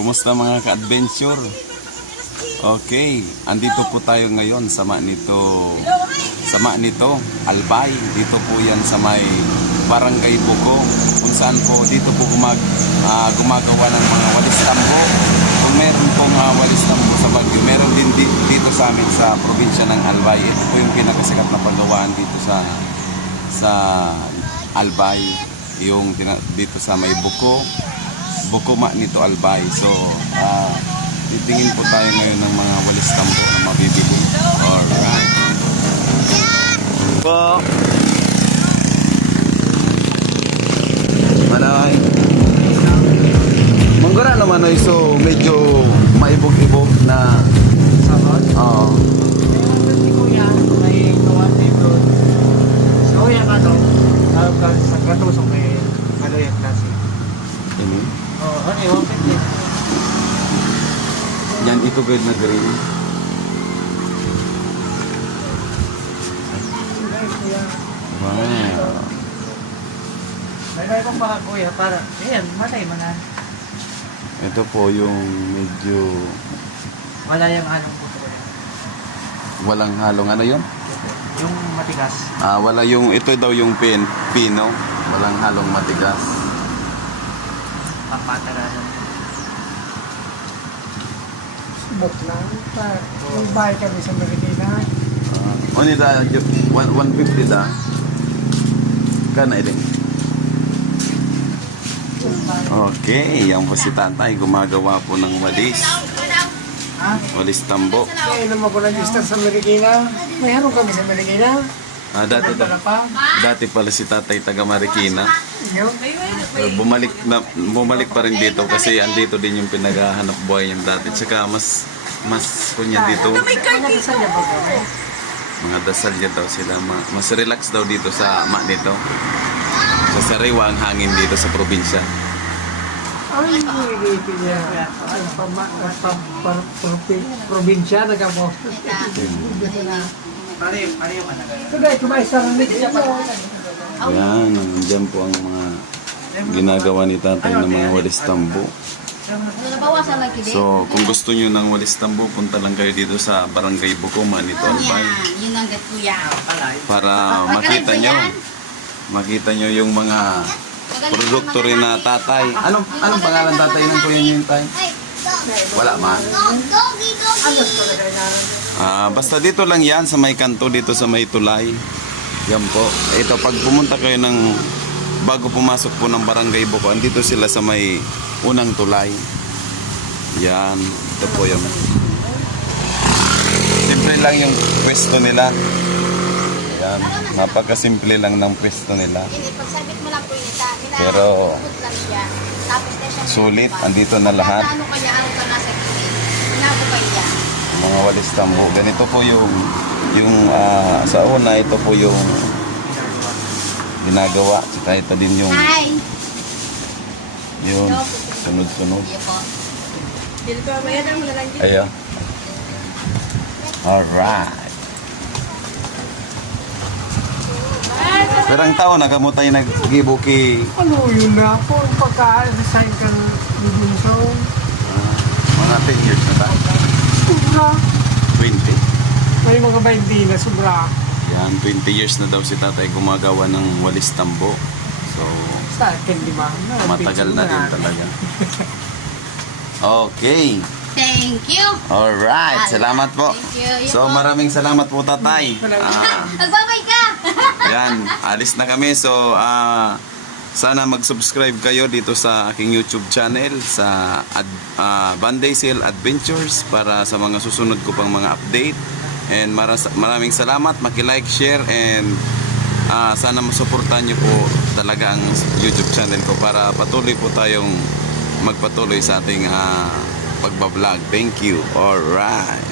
Kumusta mga ka-adventure? Okay, andito po tayo ngayon sa nito, Albay. Dito po yan sa may Barangay Buko, kung saan po dito po gumagawa ng mga walis tambo. Kung meron pong walis tambo sa Baguio, meron din dito sa amin sa probinsya ng Albay. Ito po yung pinakasikat na pagawaan dito sa Albay, yung dito sa may Buko nito Albay. So titingin po tayo ngayon ng mga walis tambo na mabibili. Alright po. Malay manggara naman ay so medyo maibog-ibog na sabot. Oo. Kuya, may kawan dito. So yan ano, sa katusok may ano yung klase. Ini. Oo, ano yung pwede. Yan ito guys na green. Kuya. Wow. May pa kuya para, ayan, matay manan. Ito po yung medyo Wala yung anong puto. walang halong ano yun? Yung matigas. Wala yung ito daw yung pino. Walang halong matigas. Papatarasan. Subok lang. Yung bahay kami sa Marikina. Oni da 150 da. Kana din. Okay, yan po si tatay gumagawa po ng walis. Ha? Walis tambo. Kaya naman ko nag-start sa Marikina. Mayroon kami sa Marikina. Dati pala si tatay taga Marikina. Yun. Bumalik pa rin dito kasi andito din yung pinaghahanap buhay niya dati. Tsaka mas kunya dito. Mga kasal niya ba kami? Mga dasal niya daw sila. Mas relax daw dito sa dito. Sa sariwa ang hangin dito sa probinsya. Ay, nilipin niya. Probinsya, nagamo. Pareho man. So guys, kumain sa Marikina. Yan, nandiyan po ang mga ginagawa ni tatay ng mga walis tambo. Nabawasan lang kini. So, kung gusto nyo ng walis tambo, punta lang kayo dito sa Barangay Buko, Manito, Albay. Yun ang gat kuya. Para makita nyo yung mga produkto rin na tatay. Anong pangalan tatay ng kuya nyo yung tay? Wala man. Basta dito lang yan sa may kanto, dito sa may tulay. Yan po. Ito, pag pumunta kayo bago pumasok po ng Barangay Buko, andito sila sa may unang tulay. Yan. Ito po yung simple lang yung pwesto nila. Yan. Napakasimple lang ng pwesto nila. Pagsabit mo lang po yun. Pero lang siya. Tapos na siya. sulit, andito na lahat. Ano kanya araw ka nasa kini? Inapo pa yan. Mga walis tambo. Ganito po yung sa una, ito po yung ginagawa. Saka ito din yung Hi. sunod-sunod. Iyo po. Dito ko mayan mo na lang dito. Ayo. Alright. Perang taon nagamutay naggibuki Ano yun na po? Pagka-design ka ng Binson. mga 10 years na tayo. Sobra. 20. May mga 20 na sobra. Yan, 20 years na daw si tatay gumagawa ng walis tambo. So, Sa akin, di ba? matagal na din talaga. Okay. Thank you. Alright, salamat po. Thank you. So, maraming salamat po tatay. Magbabay ka. Ayan, alis na kami. So, sana mag-subscribe kayo dito sa aking YouTube channel sa Banday Sale Adventures para sa mga susunod ko pang mga update. And maraming salamat, maki-like, share, and sana masuportahan nyo po talaga ang YouTube channel ko para patuloy po tayong magpatuloy sa ating pagbablog. Thank you. Alright.